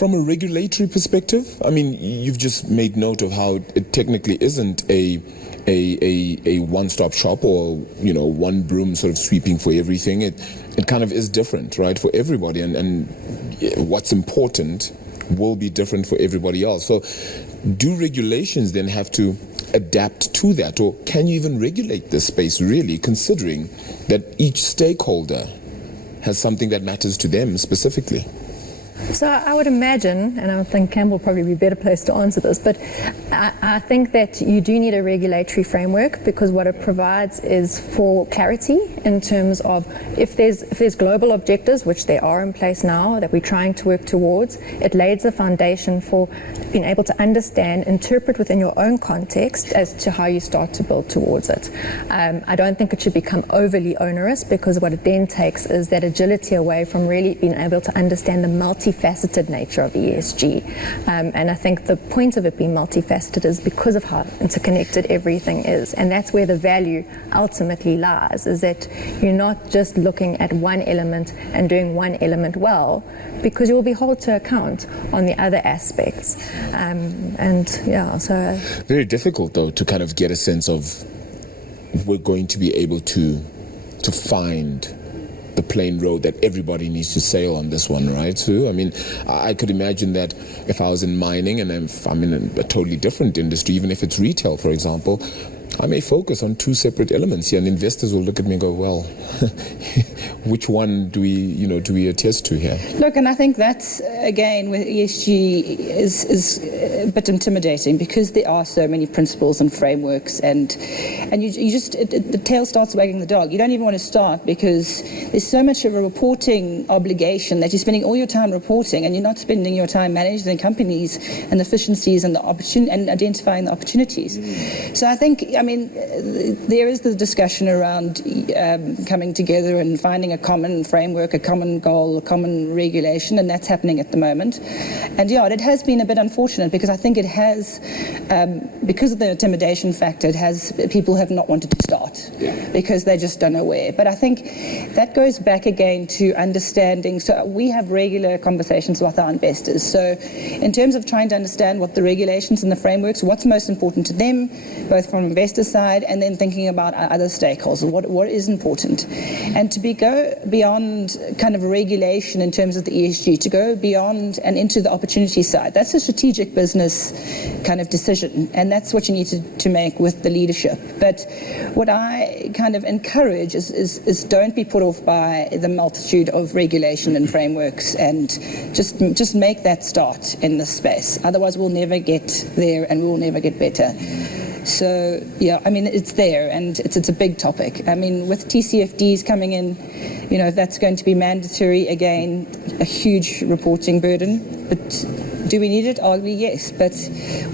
from a regulatory perspective, I mean, you've just made note of how it technically isn't a one-stop shop or, one broom sort of sweeping for everything. It kind of is different, right, for everybody, and what's important will be different for everybody else. So do regulations then have to adapt to that, or can you even regulate this space really, considering that each stakeholder has something that matters to them specifically? So I would imagine, and I think Campbell will probably be a better place to answer this, but I think that you do need a regulatory framework, because what it provides is for clarity in terms of if there's global objectives, which there are in place now that we're trying to work towards, it lays a foundation for being able to understand, interpret within your own context as to how you start to build towards it. I don't think it should become overly onerous, because what it then takes is that agility away from really being able to understand the multifaceted nature of ESG. And I think the point of it being multifaceted is because of how interconnected everything is. And that's where the value ultimately lies, is that you're not just looking at one element and doing one element well, because you will be held to account on the other aspects. Very difficult, though, to kind of get a sense of we're going to be able to find the plain road that everybody needs to sail on this one, right? So, I mean, I could imagine that if I was in mining and I'm in a totally different industry, even if it's retail, for example, I may focus on two separate elements here, and investors will look at me and go, well, which one do we attest to here? Look, and I think that's, again, with ESG is a bit intimidating, because there are so many principles and frameworks, and you just, the tail starts wagging the dog. You don't even want to start, because there's so much of a reporting obligation that you're spending all your time reporting, and you're not spending your time managing companies and the efficiencies and the opportunity and identifying the opportunities. So I think, there is the discussion around coming together and finding a common framework, a common goal, a common regulation, and that's happening at the moment. And it has been a bit unfortunate, because I think it has, because of the intimidation factor, people have not wanted to start, because they just don't know where. But I think that goes back again to understanding. So we have regular conversations with our investors. So in terms of trying to understand what the regulations and the frameworks, what's most important to them, both from investor side and then thinking about our other stakeholders, what is important. And to go beyond kind of regulation in terms of the ESG, to go beyond and into the opportunity side, that's a strategic business kind of decision, and that's what you need to make with the leadership. But what I kind of encourage is don't be put off by the multitude of regulation and frameworks, and just make that start in this space. Otherwise we'll never get there, and we'll never get better. So, it's there, and it's a big topic. With TCFDs coming in, if that's going to be mandatory, again, a huge reporting burden. But do we need it? Arguably, yes, but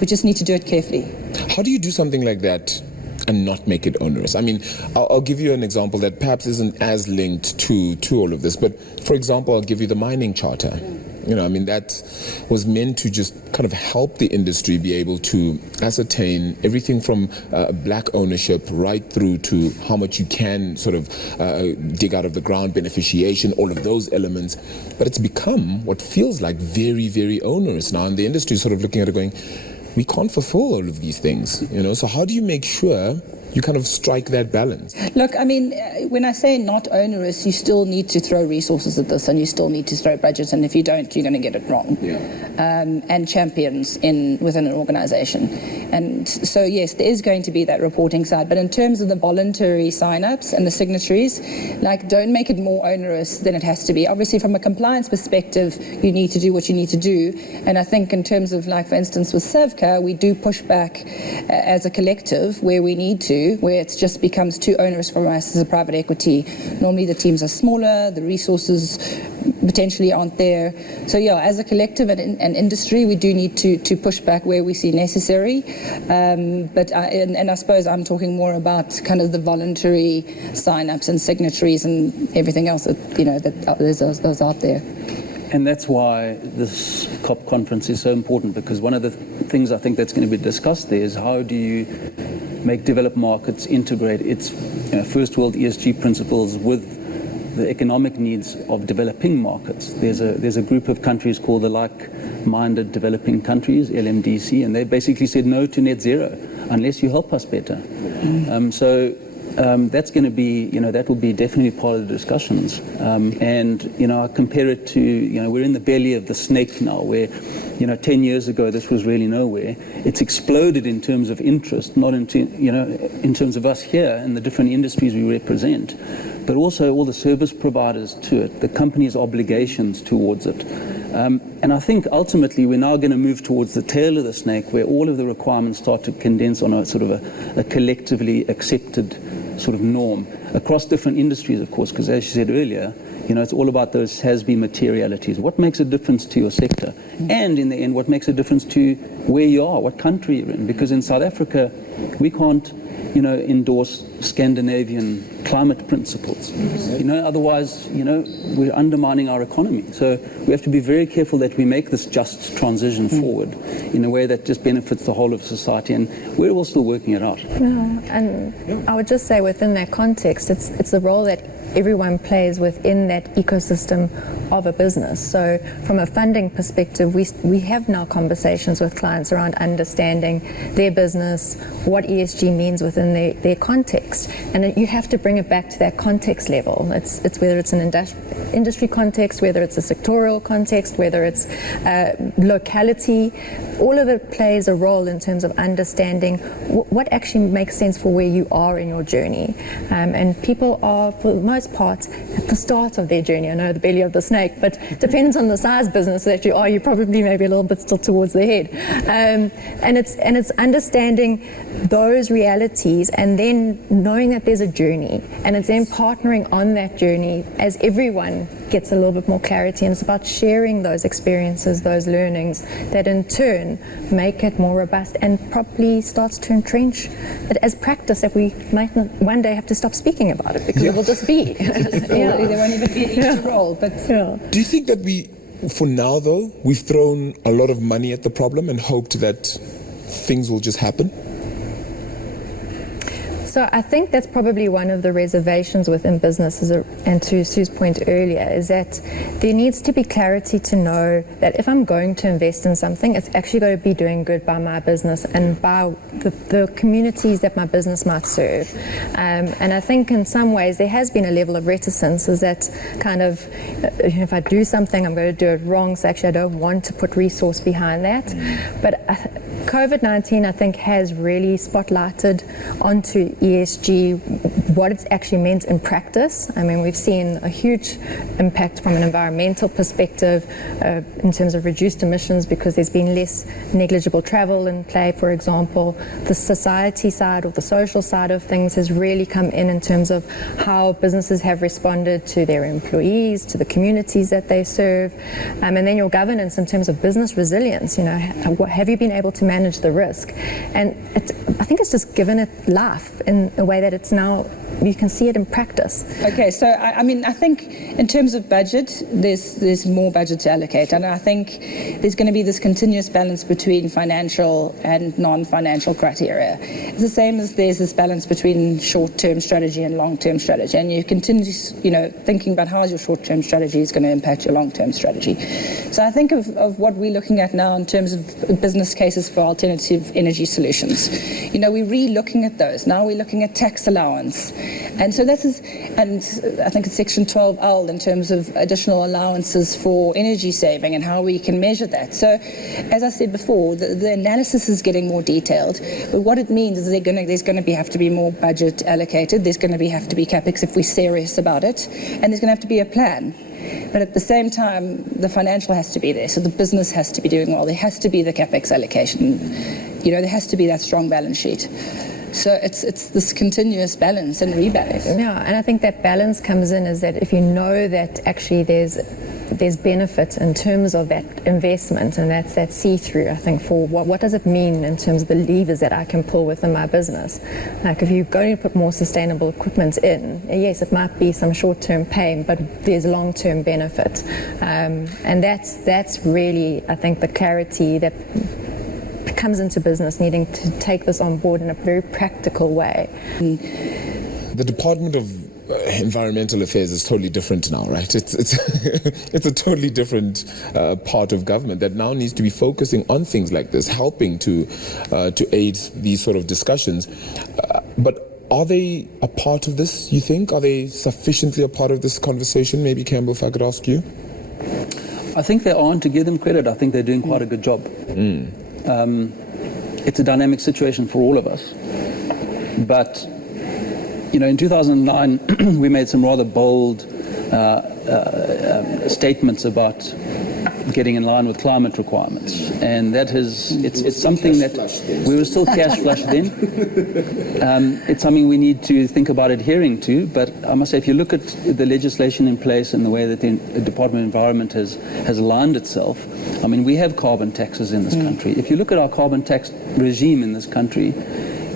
we just need to do it carefully. How do you do something like that and not make it onerous? I'll give you an example that perhaps isn't as linked to all of this, but for example, I'll give you the mining charter. That was meant to just kind of help the industry be able to ascertain everything from black ownership right through to how much you can sort of dig out of the ground, beneficiation, all of those elements. But it's become what feels like very, very onerous now, and the industry is sort of looking at it going, we can't fulfill all of these things, so how do you make sure you kind of strike that balance? Look, when I say not onerous, you still need to throw resources at this, and you still need to throw budgets, and if you don't, you're going to get it wrong. And champions within an organization. And so, yes, there is going to be that reporting side, but in terms of the voluntary sign-ups and the signatories, don't make it more onerous than it has to be. Obviously, from a compliance perspective, you need to do what you need to do, and I think in terms of, for instance, with SAVCA, we do push back as a collective where we need to, where it just becomes too onerous for us as a private equity. Normally the teams are smaller, the resources potentially aren't there. So as a collective and industry, we do need to push back where we see necessary. But I suppose I'm talking more about kind of the voluntary sign-ups and signatories and everything else that there's out there. And that's why this COP conference is so important, because one of the things I think that's going to be discussed there is how do you make developed markets integrate its first world ESG principles with the economic needs of developing markets. There's a group of countries called the Like-Minded Developing Countries, LMDC, and they basically said no to net zero unless you help us better. That's going to be, that will be definitely part of the discussions. I compare it to, we're in the belly of the snake now, where, 10 years ago this was really nowhere. It's exploded in terms of interest, not in terms of us here and the different industries we represent, but also all the service providers to it, the companies' obligations towards it. And I think ultimately we're now going to move towards the tail of the snake, where all of the requirements start to condense on a sort of a collectively accepted sort of norm across different industries, of course, because as you said earlier, it's all about those has-been materialities. What makes a difference to your sector? And in the end, what makes a difference to where you are, what country you're in? Because in South Africa, we can't, endorse Scandinavian climate principles. Otherwise, we're undermining our economy. So we have to be very careful that we make this just transition forward in a way that just benefits the whole of society, and we're all still working it out. And I would just say within that context, it's the role that everyone plays within that ecosystem of a business. So from a funding perspective, we have now conversations with clients around understanding their business, what ESG means within their context. And you have to bring it back to that context level. It's whether it's an industry context, whether it's a sectoral context, whether it's locality, all of it plays a role in terms of understanding what actually makes sense for where you are in your journey. And people are, for the most part, at the start of their journey. I know the belly of the snake, but depends on the size business that you are. You probably maybe a little bit still towards the head. And it's understanding those realities and then knowing that there's a journey, and it's then partnering on that journey as everyone gets a little bit more clarity, and it's about sharing those experiences, those learnings that in turn make it more robust and probably starts to entrench it as practice that we might one day have to stop speaking about it because it will just be. There won't even be an extra role. But do you think that for now though, we've thrown a lot of money at the problem and hoped that things will just happen? So I think that's probably one of the reservations within businesses, and to Sue's point earlier, is that there needs to be clarity to know that if I'm going to invest in something, it's actually going to be doing good by my business and by the communities that my business might serve. And I think in some ways there has been a level of reticence, is that kind of, if I do something, I'm going to do it wrong, so actually I don't want to put resource behind that. But COVID-19, I think, has really spotlighted onto ESG what it's actually meant in practice. I mean, we've seen a huge impact from an environmental perspective in terms of reduced emissions because there's been less negligible travel in play, for example. The society side or the social side of things has really come in terms of how businesses have responded to their employees, to the communities that they serve, and then your governance in terms of business resilience. Have you been able to manage the risk? And I think it's just given it life in a way that it's now, you can see it in practice. Okay, so I think in terms of budget, there's more budget to allocate, and I think there's going to be this continuous balance between financial and non-financial criteria. It's the same as there's this balance between short-term strategy and long-term strategy, and you continue, thinking about how your short-term strategy is going to impact your long-term strategy. So I think of what we're looking at now in terms of business cases for alternative energy solutions. We're re-looking at those. Now we're looking at tax allowance. And so and I think it's section 12L in terms of additional allowances for energy saving and how we can measure that. So as I said before, the analysis is getting more detailed, but what it means is there's going to have to be more budget allocated, there's going to have to be capex if we're serious about it, and there's going to have to be a plan. But at the same time, the financial has to be there, so the business has to be doing well, there has to be the capex allocation, there has to be that strong balance sheet. So it's this continuous balance and rebalance. Yeah, and I think that balance comes in is that if you know that actually there's benefit in terms of that investment, and that's that see-through, I think, for what does it mean in terms of the levers that I can pull within my business. Like if you're going to put more sustainable equipment in, yes, it might be some short-term pain, but there's long-term benefit. And that's really, I think, the clarity that comes into business needing to take this on board in a very practical way. The Department of environmental affairs is totally different now, right? It's it's a totally different part of government that now needs to be focusing on things like this, helping to aid these sort of discussions. But are they a part of this, you think? Are they sufficiently a part of this conversation? Maybe, Campbell, if I could ask you. I think they are, and to give them credit, I think they're doing quite a good job. It's a dynamic situation for all of us. But, in 2009, we made some rather bold statements about getting in line with climate requirements. And that it's something that we were still cash flush then. It's something we need to think about adhering to. But I must say, if you look at the legislation in place and the way that the Department of Environment has aligned itself, I mean, we have carbon taxes in this country. If you look at our carbon tax regime in this country,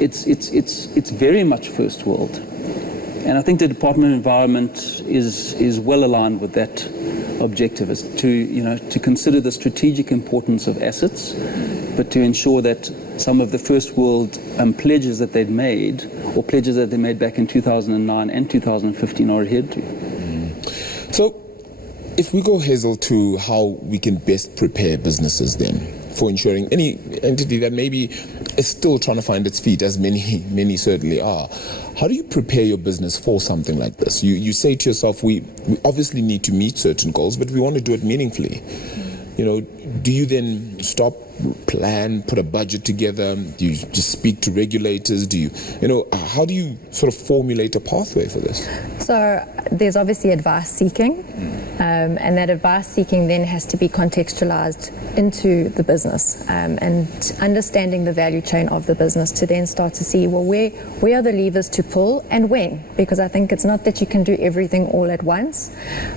it's very much first world. And I think the Department of Environment is well aligned with that objective, is to consider the strategic importance of assets, but to ensure that some of the first world pledges that they'd made, or pledges that they made back in 2009 and 2015, are adhered to. So, if we go, Hazel, to how we can best prepare businesses then for ensuring any entity that maybe is still trying to find its feet, as many certainly are. How do you prepare your business for something like this? You say to yourself, we obviously need to meet certain goals, but we want to do it meaningfully. Do you then stop, plan, put a budget together? Do you just speak to regulators? How do you sort of formulate a pathway for this? So there's obviously advice seeking, and that advice seeking then has to be contextualized into the business, and understanding the value chain of the business to then start to see, well, where are the levers to pull and when? Because I think it's not that you can do everything all at once,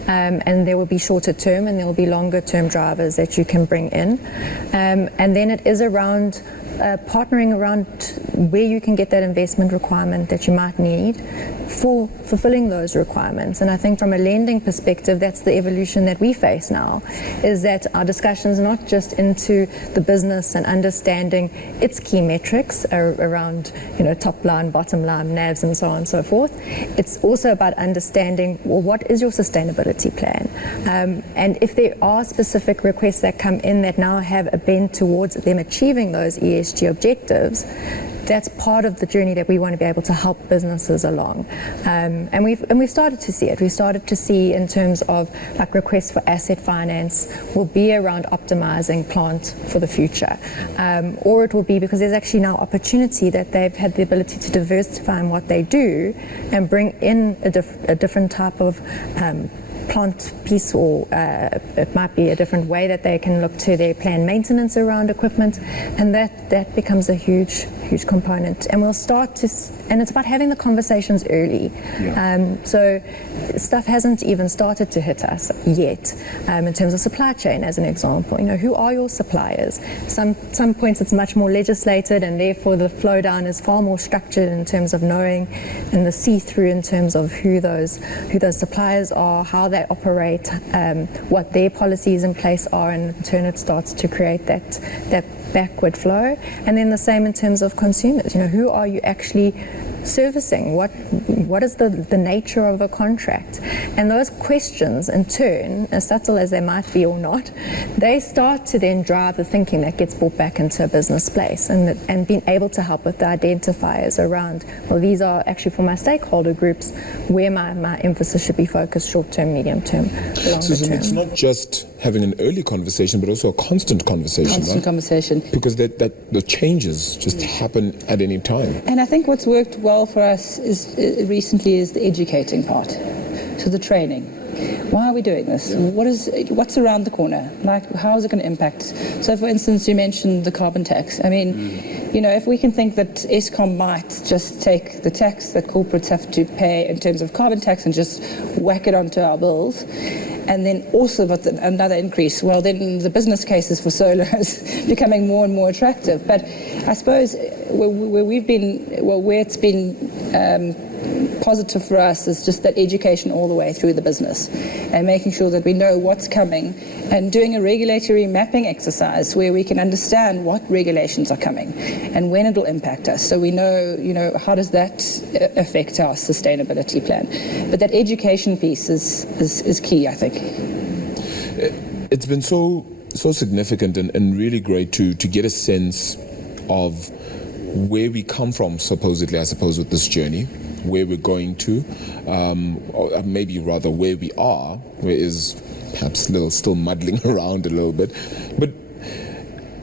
and there will be shorter term and there will be longer term drivers that you can bring in. And then it is around partnering around where you can get that investment requirement that you might need for fulfilling those requirements. And I think from a lending perspective, that's the evolution that we face now, is that our discussions not just into the business and understanding its key metrics around top line, bottom line, NAVs and so on and so forth. It's also about understanding, well, what is your sustainability plan? And if there are specific requests that come in that now have a bend towards them achieving those ESG objectives, that's part of the journey that we want to be able to help businesses along. And we've started to see it. We've started to see in terms of like requests for asset finance will be around optimizing plant for the future. Or it will be because there's actually now opportunity that they've had the ability to diversify in what they do and bring in a different type of plant piece, or it might be a different way that they can look to their planned maintenance around equipment, and that becomes a huge component. And we'll start to, and it's about having the conversations early. So stuff hasn't even started to hit us yet, in terms of supply chain, as an example. Who are your suppliers? Some points it's much more legislated, and therefore the flow down is far more structured in terms of knowing, and the see-through in terms of who those suppliers are, how they operate, what their policies in place are, and in turn it starts to create that backward flow. And then the same in terms of consumers. Who are you actually servicing? What is the nature of a contract? And those questions, in turn, as subtle as they might be or not, they start to then drive the thinking that gets brought back into a business space, and being able to help with the identifiers around, well, these are actually for my stakeholder groups where my emphasis should be focused: short term, medium term, longer Susan, term. it's not just having an early conversation, but also a constant conversation. Constant conversation. Because that the changes just happen at any time. And I think what's worked well for us recently is the educating part. So the training. Why are we doing this? What's around the corner? Like, how is it going to impact? So, for instance, you mentioned the carbon tax. I mean, if we can think that Eskom might just take the tax that corporates have to pay in terms of carbon tax and just whack it onto our bills, and then also with another increase, well, then the business cases for solar is becoming more and more attractive. But I suppose where it's been positive for us is just that education all the way through the business and making sure that we know what's coming and doing a regulatory mapping exercise where we can understand what regulations are coming and when it will impact us, so we know, how does that affect our sustainability plan. But that education piece is key, I think. It's been so significant and really great to get a sense of where we come from, supposedly, I suppose, with this journey, where we're going to, or maybe rather where we are, where is perhaps still muddling around a little bit. But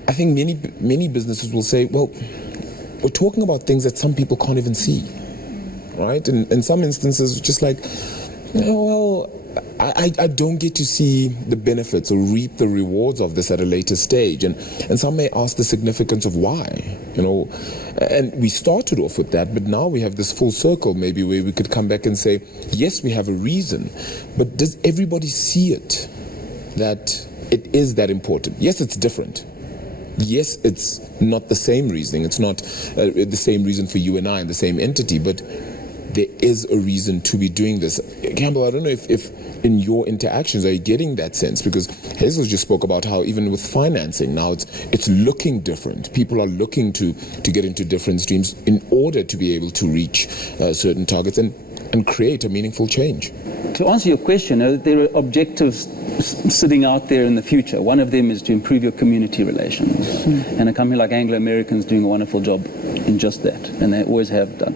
I think many businesses will say, well, we're talking about things that some people can't even see, right? And in some instances, just like, well, I don't get to see the benefits or reap the rewards of this at a later stage. And some may ask the significance of why, and we started off with that, but now we have this full circle maybe where we could come back and say, yes, we have a reason, but does everybody see it, that it is that important? Yes, it's different. Yes, it's not the same reasoning. It's not the same reason for you and I and the same entity, but there is a reason to be doing this. Campbell, I don't know if in your interactions are you getting that sense? Because Hazel just spoke about how even with financing now it's looking different. People are looking to get into different streams in order to be able to reach certain targets and create a meaningful change. To answer your question, there are objectives sitting out there in the future. One of them is to improve your community relations. And a company like Anglo American is doing a wonderful job in just that, and they always have done.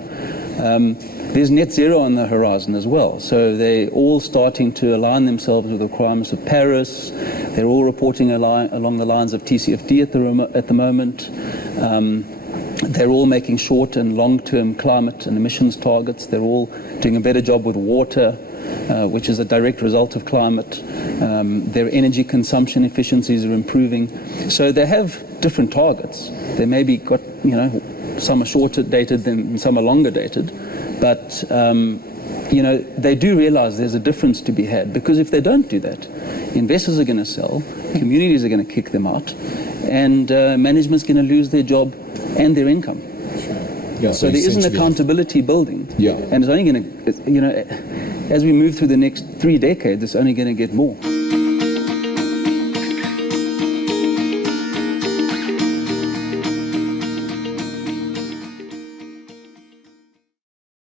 There's net zero on the horizon as well. So they're all starting to align themselves with the requirements of Paris. They're all reporting along the lines of TCFD at the moment. They're all making short and long-term climate and emissions targets. They're all doing a better job with water, which is a direct result of climate. Their energy consumption efficiencies are improving. So they have different targets. They maybe got, some are shorter dated and some are longer dated. But, they do realize there's a difference to be had, because if they don't do that, investors are going to sell, communities are going to kick them out, and management's going to lose their job and their income. Yeah, so there is an accountability building. Yeah. And it's only going to, as we move through the next 3 decades, it's only going to get more.